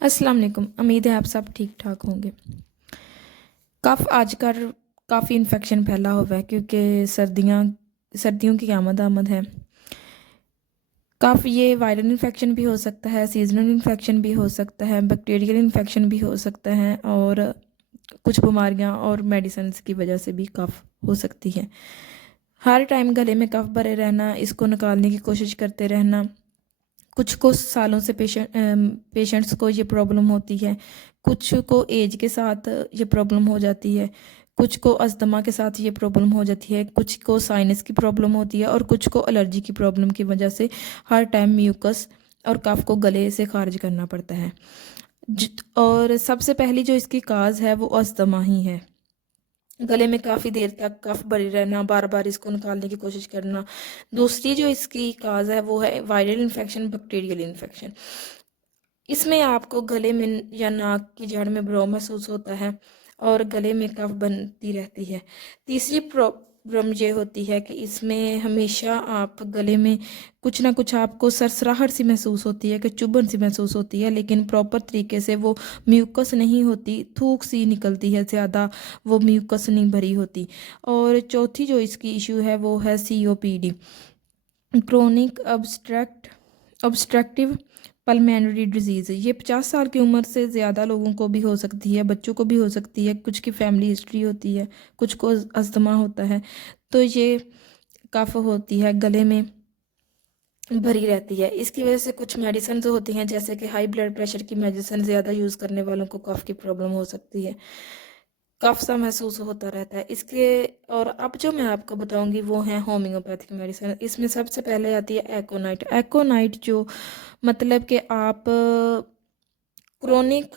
अस्सलाम वालेकुम। उम्मीद है आप सब ठीक ठाक होंगे। कफ़ आजकल काफ़ी इन्फेक्शन फैला हुआ है क्योंकि सर्दियों की आमद है। कफ़ ये वायरल इन्फेक्शन भी हो सकता है, सीजनल इन्फेक्शन भी हो सकता है, बैक्टीरियल इन्फेक्शन भी हो सकता है और कुछ बीमारियां और मेडिसिन की वजह से भी कफ़ हो सकती है। हर टाइम गले में कफ़ भरे रहना, इसको निकालने की कोशिश करते रहना, कुछ सालों से पेशेंट्स को ये प्रॉब्लम होती है, कुछ को एज के साथ ये प्रॉब्लम हो जाती है, कुछ को अस्थमा के साथ ये प्रॉब्लम हो जाती है, कुछ को साइनस की प्रॉब्लम होती है और कुछ को एलर्जी की प्रॉब्लम की वजह से हर टाइम म्यूकस और कफ को गले से खारिज करना पड़ता है। और सबसे पहली जो इसकी काज है वो अस्थमा ही है। गले में काफ़ी देर तक कफ भरे रहना, बार बार इसको निकालने की कोशिश करना। दूसरी जो इसकी काज है वो है वायरल इन्फेक्शन, बैक्टीरियल इन्फेक्शन। इसमें आपको गले में या नाक की जड़ में ब्रो महसूस होता है और गले में कफ बनती रहती है। तीसरी प्रॉब्लम ये होती है कि इसमें हमेशा आप गले में कुछ ना कुछ आपको सरसराहट सी महसूस होती है, कि चुभन सी महसूस होती है, लेकिन प्रॉपर तरीके से वो म्यूकस नहीं होती, थूक सी निकलती है ज़्यादा, वो म्यूकस नहीं भरी होती। और चौथी जो इसकी इशू है वो है COPD, chronic obstructive pulmonary disease. ये 50 साल की उम्र से ज़्यादा लोगों को भी हो सकती है, बच्चों को भी हो सकती है, कुछ की फैमिली हिस्ट्री होती है, कुछ को अस्थमा होता है। तो ये कफ होती है गले में भरी रहती है। इसकी वजह से कुछ मेडिसिन होती हैं, जैसे कि हाई ब्लड प्रेशर की मेडिसिन ज़्यादा यूज़ करने वालों को कफ की प्रॉब्लम हो सकती है, कफ सा महसूस होता रहता है इसके। और अब जो मैं आपको बताऊंगी वो है होम्योपैथिक मेडिसिन। इसमें सबसे पहले आती है एकोनाइट। एकोनाइट जो मतलब कि आप क्रोनिक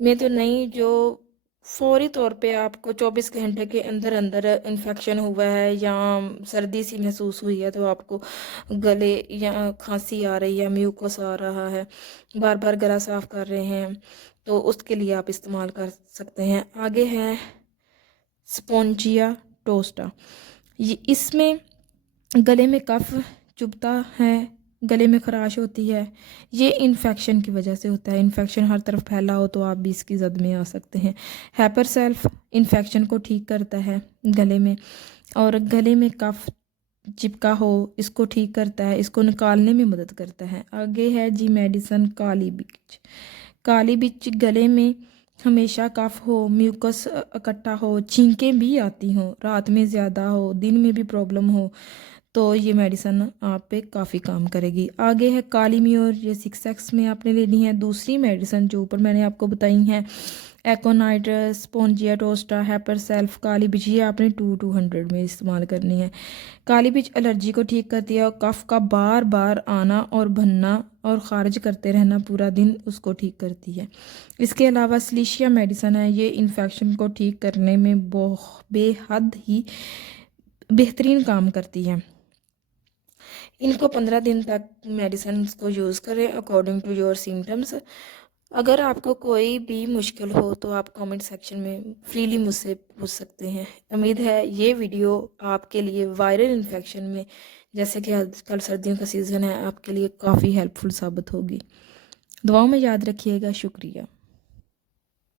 में तो नहीं, जो फौरी तौर पे आपको 24 घंटे के अंदर अंदर इन्फेक्शन हुआ है या सर्दी सी महसूस हुई है, तो आपको गले या खांसी आ रही है, म्यूकस आ रहा है, बार बार गला साफ कर रहे हैं, तो उसके लिए आप इस्तेमाल कर सकते हैं। आगे है स्पोंजिया टोस्टा। ये इसमें गले में कफ चुभता है, गले में खराश होती है, ये इन्फेक्शन की वजह से होता है। इन्फेक्शन हर तरफ फैला हो तो आप भी इसकी जद में आ सकते हैं। हैपर सेल्फ इन्फेक्शन को ठीक करता है गले में, और गले में कफ चिपका हो इसको ठीक करता है, इसको निकालने में मदद करता है। आगे है जी मेडिसन काली बिच। काली बिच गले में हमेशा कफ हो, म्यूकस इकट्ठा हो, छींकें भी आती हों, रात में ज़्यादा हो, दिन में भी प्रॉब्लम हो, तो ये मेडिसन आप पे काफ़ी काम करेगी। आगे है काली म्योर, ये 6X में आपने लेनी है। दूसरी मेडिसन जो ऊपर मैंने आपको बताई हैं, एकोनाइट, स्पोंजिया टोस्टा, हैपर सेल्फ, काली बिच, ये आपने 200 में इस्तेमाल करनी है। काली बिच एलर्जी को ठीक करती है और कफ का बार बार आना और भरना और ख़ारिज करते रहना पूरा दिन, उसको ठीक करती है। इसके अलावा सिलिशिया मेडिसन है, ये इन्फेक्शन को ठीक करने में बहुत बेहद ही बेहतरीन काम करती है। इनको 15 दिन तक मेडिसिन को यूज़ करें अकॉर्डिंग टू योर सिम्टम्स। अगर आपको कोई भी मुश्किल हो तो आप कमेंट सेक्शन में फ्रीली मुझसे पूछ सकते हैं। उम्मीद है ये वीडियो आपके लिए वायरल इन्फेक्शन में, जैसे कि आजकल सर्दियों का सीज़न है, आपके लिए काफ़ी हेल्पफुल साबित होगी। दुआओं में याद रखिएगा। शुक्रिया।